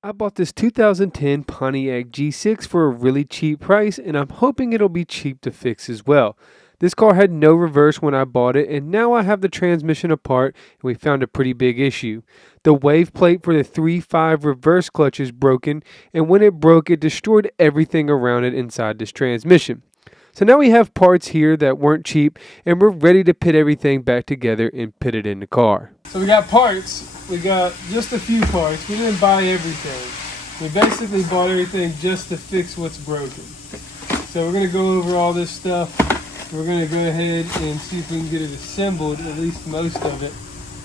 I bought this 2010 Pontiac G6 for a really cheap price, and I'm hoping it'll be cheap to fix as well. This car had no reverse when I bought it, and now I have the transmission apart, and we found a pretty big issue. The wave plate for the 3.5 reverse clutch is broken, and when it broke, it destroyed everything around it inside this transmission. So now we have parts here that weren't cheap, and we're ready to put everything back together and put it in the car. So we got parts. We got just a few parts. We didn't buy everything. We basically bought everything just to fix what's broken. So we're going to go over all this stuff. We're going to go ahead and see if we can get it assembled, at least most of it,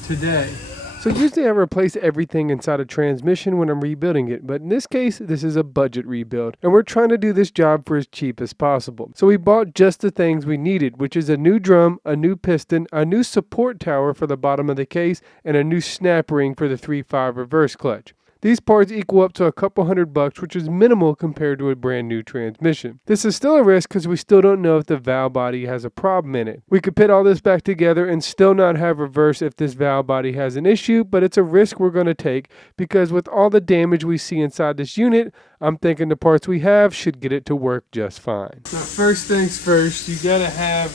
today. So usually I replace everything inside a transmission when I'm rebuilding it, but in this case, this is a budget rebuild, and we're trying to do this job for as cheap as possible. So we bought just the things we needed, which is a new drum, a new piston, a new support tower for the bottom of the case, and a new snap ring for the 3.5 reverse clutch. These parts equal up to a couple $100, which is minimal compared to a brand new transmission. This is still a risk because we still don't know if the valve body has a problem in it. We could put all this back together and still not have reverse if this valve body has an issue, but it's a risk we're going to take because with all the damage we see inside this unit, I'm thinking the parts we have should get it to work just fine. So first things first, you got to have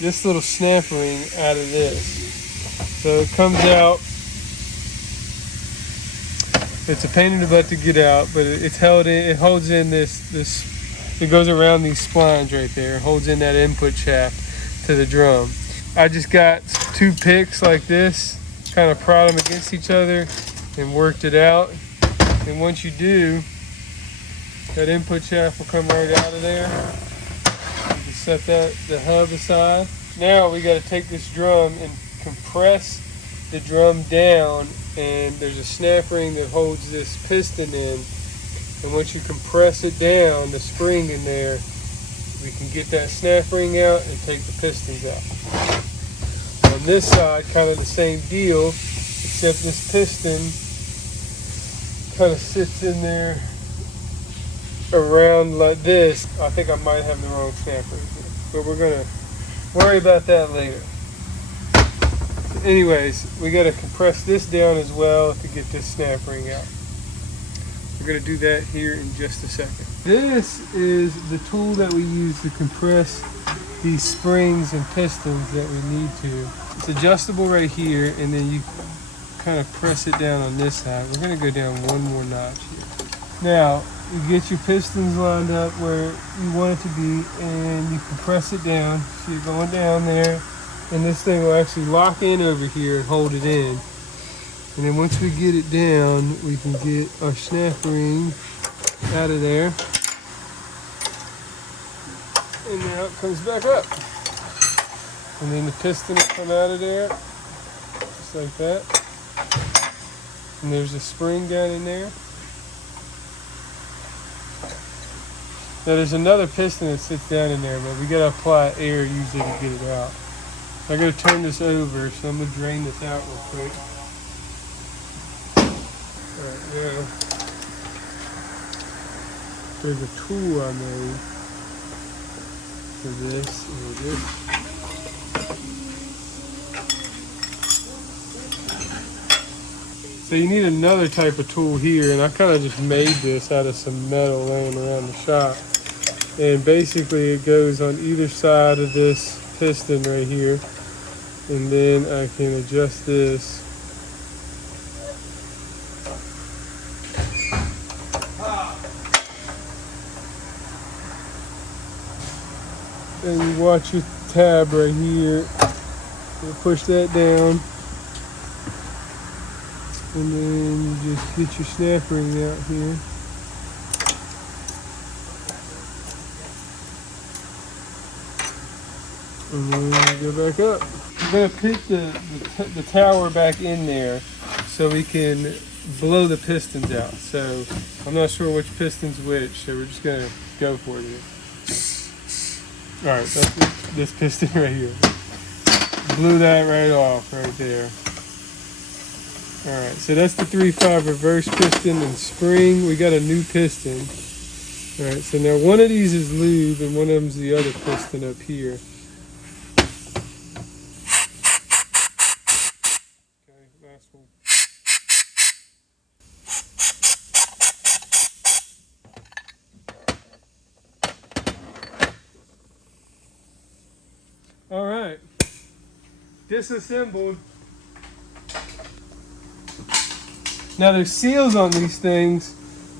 this little snap ring out of this. So it comes out. It's a pain in the butt to get out, but it's held in. It holds in this. It goes around these splines right there. It holds in that input shaft to the drum. I just got two picks like this, kind of prod them against each other, and worked it out. And once you do, that input shaft will come right out of there. You can set the hub aside. Now we got to take this drum and compress the drum down, and there's a snap ring that holds this piston in, and once you compress it down, the spring in there, we can get that snap ring out and take the pistons out. On this side, kind of the same deal, except this piston kind of sits in there around like this. I think I might have the wrong snap ring here, but we're going to worry about that later. Anyways, we got to compress this down as well to get this snap ring out. We're going to do that here in just a second. This is the tool that we use to compress these springs and pistons that we need to. It's adjustable right here, and then you kind of press it down on this side. We're going to go down one more notch here. Now, you get your pistons lined up where you want it to be, and you compress it down. So you're going down there. And this thing will actually lock in over here and hold it in. And then once we get it down, we can get our snap ring out of there. And now it comes back up. And then the piston will come out of there, just like that. And there's a spring down in there. Now there's another piston that sits down in there, but we gotta apply air usually to get it out. I gotta turn this over, so I'm gonna drain this out real quick. Alright, now there's a tool I made for this and this. So you need another type of tool here, and I kind of just made this out of some metal laying around the shop. And basically it goes on either side of this piston right here. And then I can adjust this. And you watch your tab right here. You push that down. And then you just get your snap ring out here. And then you go back up. We're going to put the tower back in there so we can blow the pistons out. So I'm not sure which piston's which, so we're just going to go for it here. Alright, that's this piston right here. Blew that right off right there. Alright, so that's the 3.5 reverse piston and spring. We got a new piston. Alright, so now one of these is lube and one of them's the other piston up here. disassembled. Now there's seals on these things,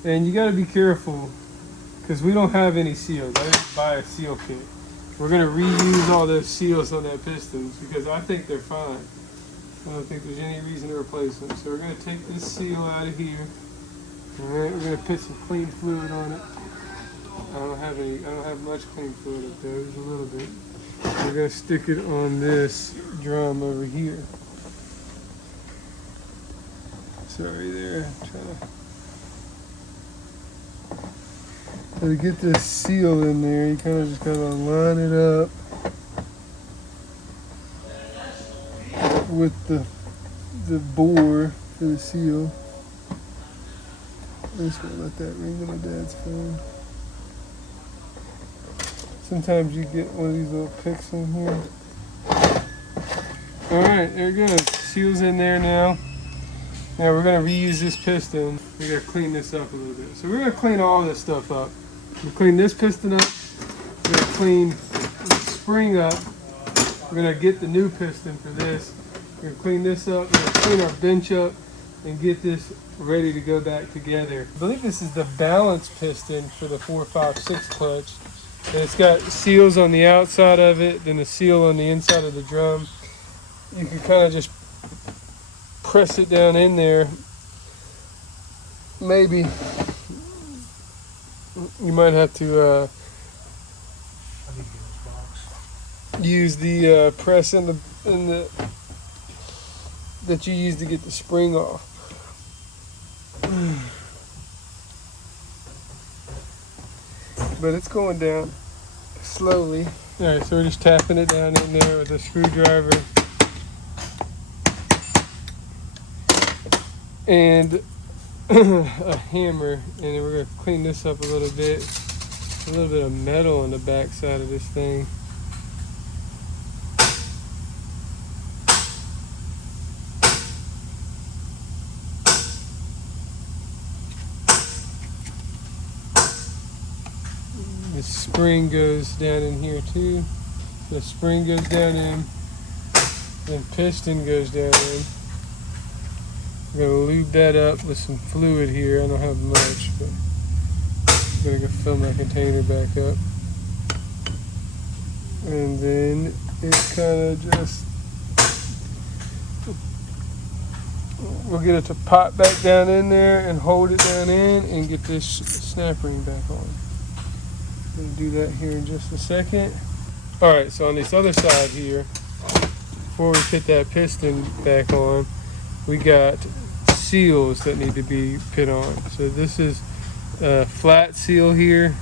and you got to be careful because we don't have any seals. I didn't buy a seal kit. We're going to reuse all those seals on that pistons because I think they're fine. I don't think there's any reason to replace them. So we're going to take this seal out of here. All right, we're going to put some clean fluid on it. I don't have much clean fluid up there. There's a little bit. We're going to stick it on this drum over here. Sorry there. To get this seal in there, you kind of just gotta line it up with the bore for the seal. I'm just gonna let that ring on my dad's phone. Sometimes you get one of these little picks in here. Alright, there it goes. Seal's in there now. Now we're going to reuse this piston. We got to clean this up a little bit. So we're going to clean all this stuff up. We'll clean this piston up. We're going to clean the spring up. We're going to get the new piston for this. We're going to clean this up. We're going to clean our bench up and get this ready to go back together. I believe this is the balance piston for the 456 clutch. And it's got seals on the outside of it, then a seal on the inside of the drum. You can kind of just press it down in there. Maybe you might have to use the press in the that you use to get the spring off. But it's going down slowly. All right, so we're just tapping it down in there with a screwdriver and a hammer, and then we're going to clean this up a little bit. A little bit of metal on the back side of this thing. The spring goes down in here too. The spring goes down in, then piston goes down in. We're going to lube that up with some fluid here. I don't have much, but I'm going to go fill my container back up. And then it kind of just, we'll get it to pop back down in there and hold it down in and get this snap ring back on. I'm going to do that here in just a second. Alright, so on this other side here, before we put that piston back on, we got seals that need to be put on. So this is a flat seal here.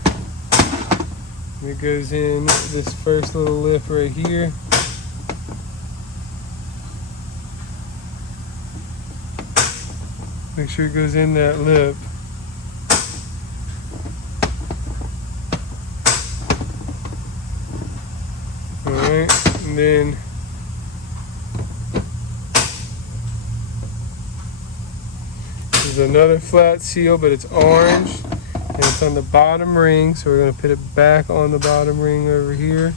And it goes in this first little lip right here. Make sure it goes in that lip. Alright, and then there's another flat seal, but it's orange, and it's on the bottom ring, so we're going to put it back on the bottom ring over here.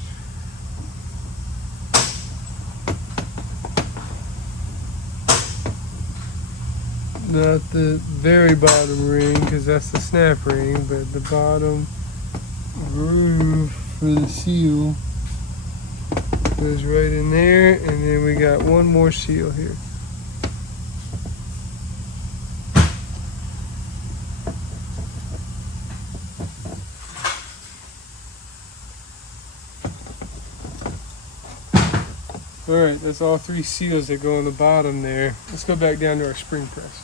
Not the very bottom ring, because that's the snap ring, but the bottom groove for the seal goes right in there, and then we got one more seal here. Alright, that's all three seals that go on the bottom there. Let's go back down to our spring press.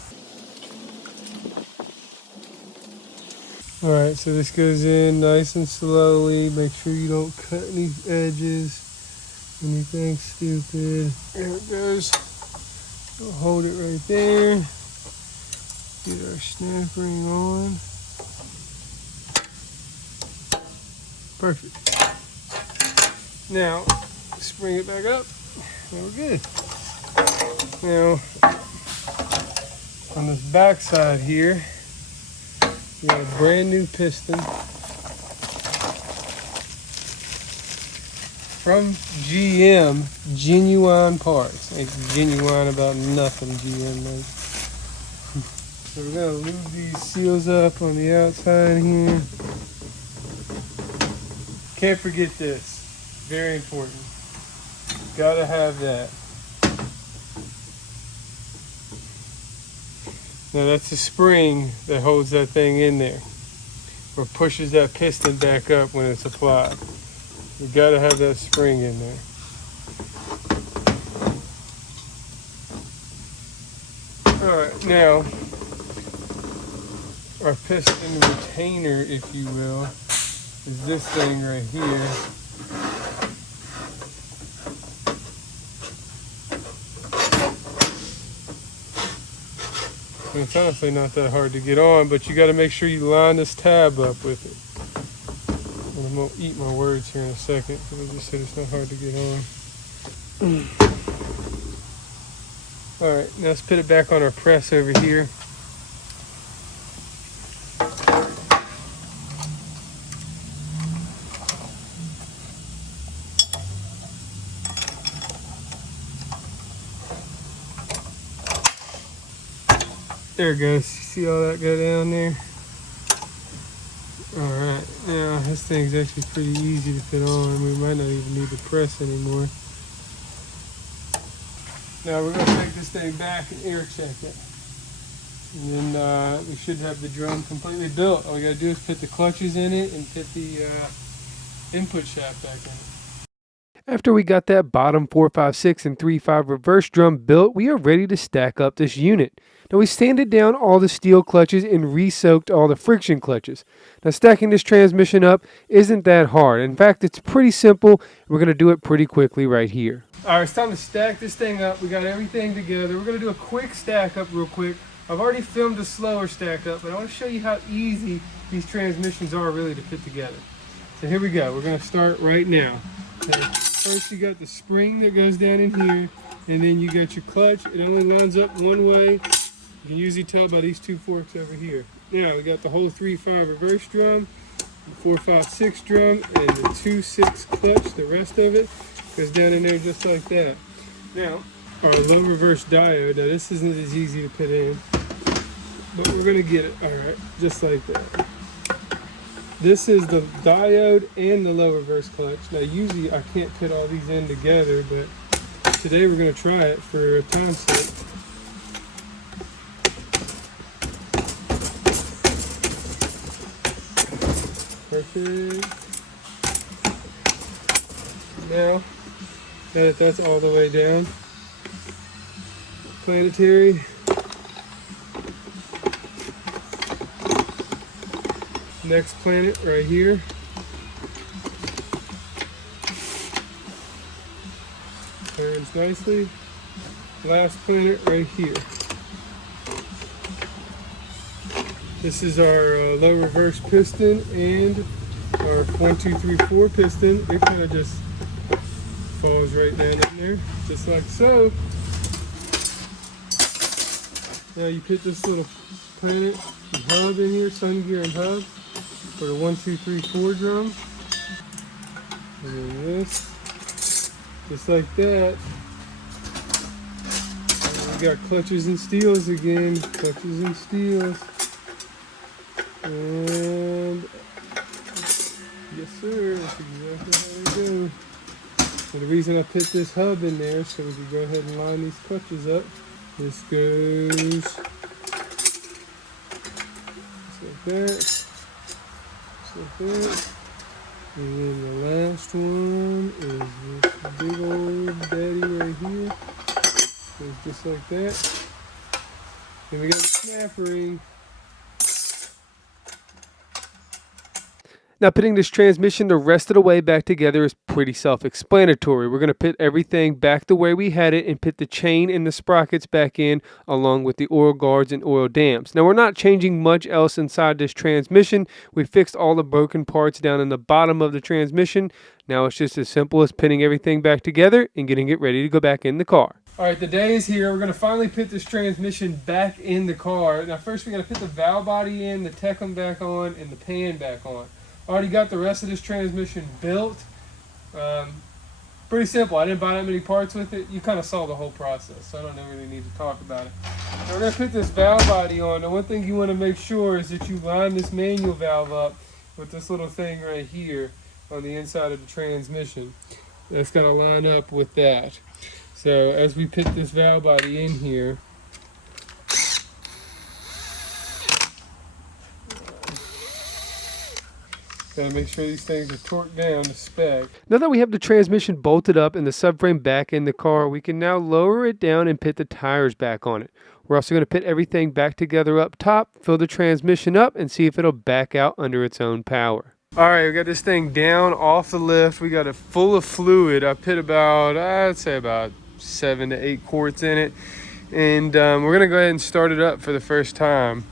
Alright, so this goes in nice and slowly. Make sure you don't cut any edges, anything stupid. There it goes. We'll hold it right there. Get our snap ring on. Perfect. Now, spring it back up. And we're good. Now, on this back side here, we got a brand new piston. from GM, genuine parts. Ain't genuine about nothing, GM. Like. So we're gonna lube these seals up on the outside here. Can't forget this. Very important. Gotta have that. Now that's the spring that holds that thing in there, or pushes that piston back up when it's applied. You gotta have that spring in there. Alright, now our piston retainer, if you will, is this thing right here. And it's honestly not that hard to get on, but you got to make sure you line this tab up with it. And I'm going to eat my words here in a second, because I just said it's not hard to get on. Alright, now let's put it back on our press over here. There it goes. See all that go down there? Alright, now this thing's actually pretty easy to fit on. We might not even need to press anymore. Now we're going to take this thing back and air check it. And then we should have the drum completely built. All we got to do is put the clutches in it and put the input shaft back in it. After we got that bottom 456 and 3.5 reverse drum built, we are ready to stack up this unit. Now we sanded down all the steel clutches and re-soaked all the friction clutches. Now stacking this transmission up isn't that hard. In fact, it's pretty simple. We're going to do it pretty quickly right here. Alright, it's time to stack this thing up. We got everything together. We're going to do a quick stack up real quick. I've already filmed a slower stack up, but I want to show you how easy these transmissions are really to put together. So here we go. We're going to start right now. Okay. First you got the spring that goes down in here, and then you got your clutch. It only lines up one way. You can usually tell by these two forks over here. Now we got the whole 3.5 reverse drum, the 4.56 drum, and the 2.6 clutch. The rest of it goes down in there just like that. Now our low reverse diode. Now this isn't as easy to put in, but we're gonna get it. All right, just like that. This is the diode and the low reverse clutch. Now usually I can't put all these in together, but today we're going to try it for time's sake. Perfect. Now that that's all the way down, planetary. Next planet right here. Turns nicely. Last planet right here. This is our low reverse piston and our 1, 2, 3, 4 piston. It kind of just falls right down in there, just like so. Now you put this little planet and hub in here, sun gear and hub, for the 1, 2, 3, 4 drum. And then this, just like that. And we got clutches and steels again, clutches and steels. And yes sir, that's exactly how they go. So the reason I put this hub in there so we can go ahead and line these clutches up. This goes just like that. Like that. And then the last one is this big old daddy right here. Goes just like that. Then we got the snap ring. Now putting this transmission the rest of the way back together is pretty self-explanatory. We're going to put everything back the way we had it and put the chain and the sprockets back in along with the oil guards and oil dams. Now we're not changing much else inside this transmission. We fixed all the broken parts down in the bottom of the transmission. Now it's just as simple as putting everything back together and getting it ready to go back in the car. Alright, the day is here. We're going to finally put this transmission back in the car. Now first we got to put the valve body in, the Tecum back on, and the pan back on. Already got the rest of this transmission built. Pretty simple. I didn't buy that many parts with it. You kind of saw the whole process, so I don't really need to talk about it. Now we're going to put this valve body on. Now one thing you want to make sure is that you line this manual valve up with this little thing right here on the inside of the transmission. That's got to line up with that. So as we put this valve body in here, gotta make sure these things are torqued down to spec. Now that we have the transmission bolted up and the subframe back in the car, we can now lower it down and put the tires back on it. We're also going to put everything back together up top, fill the transmission up, and see if it'll back out under its own power. Alright, we got this thing down off the lift. We got it full of fluid. I put about, I'd say about 7 to 8 quarts in it. And we're going to go ahead and start it up for the first time.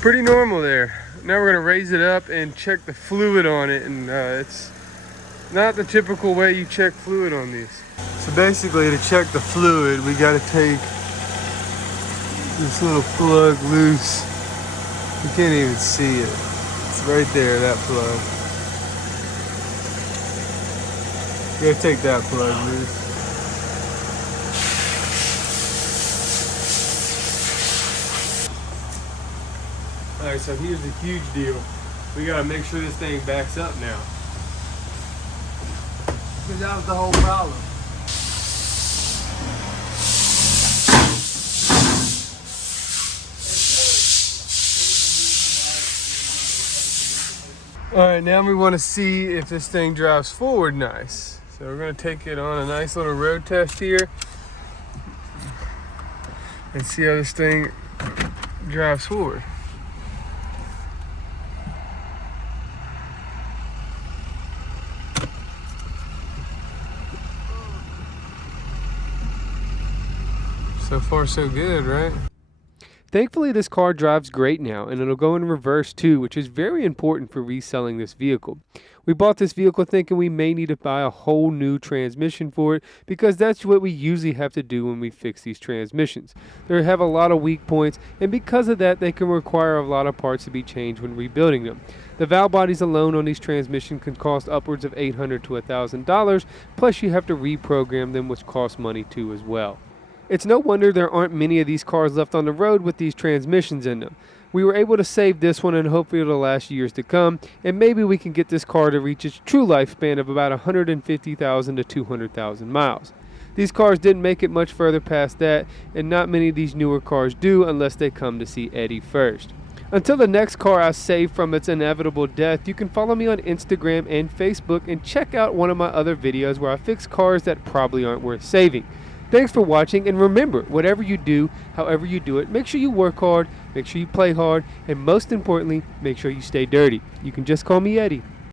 Pretty normal there. Now we're going to raise it up and check the fluid on it, and it's not the typical way you check fluid on these. So basically, to check the fluid, we got to take this little plug loose. You can't even see it. It's right there, that plug. You got to take that plug loose. Alright, so here's the huge deal. We gotta make sure this thing backs up now. Because that was the whole problem. Alright, now we want to see if this thing drives forward nice. So we're going to take it on a nice little road test here and see how this thing drives forward. So far so good, right? Thankfully, this car drives great now, and it'll go in reverse too, which is very important for reselling this vehicle. We bought this vehicle thinking we may need to buy a whole new transmission for it, because that's what we usually have to do when we fix these transmissions. They have a lot of weak points, and because of that, they can require a lot of parts to be changed when rebuilding them. The valve bodies alone on these transmissions can cost upwards of $800 to $1,000, plus you have to reprogram them, which costs money too as well. It's no wonder there aren't many of these cars left on the road with these transmissions in them. We were able to save this one, and hopefully it'll last years to come, and maybe we can get this car to reach its true lifespan of about 150,000 to 200,000 miles. These cars didn't make it much further past that, and not many of these newer cars do unless they come to see Eddie first. Until the next car I save from its inevitable death, you can follow me on Instagram and Facebook and check out one of my other videos where I fix cars that probably aren't worth saving. Thanks for watching, and remember, whatever you do, however you do it, make sure you work hard, make sure you play hard, and most importantly, make sure you stay dirty. You can just call me Eddie.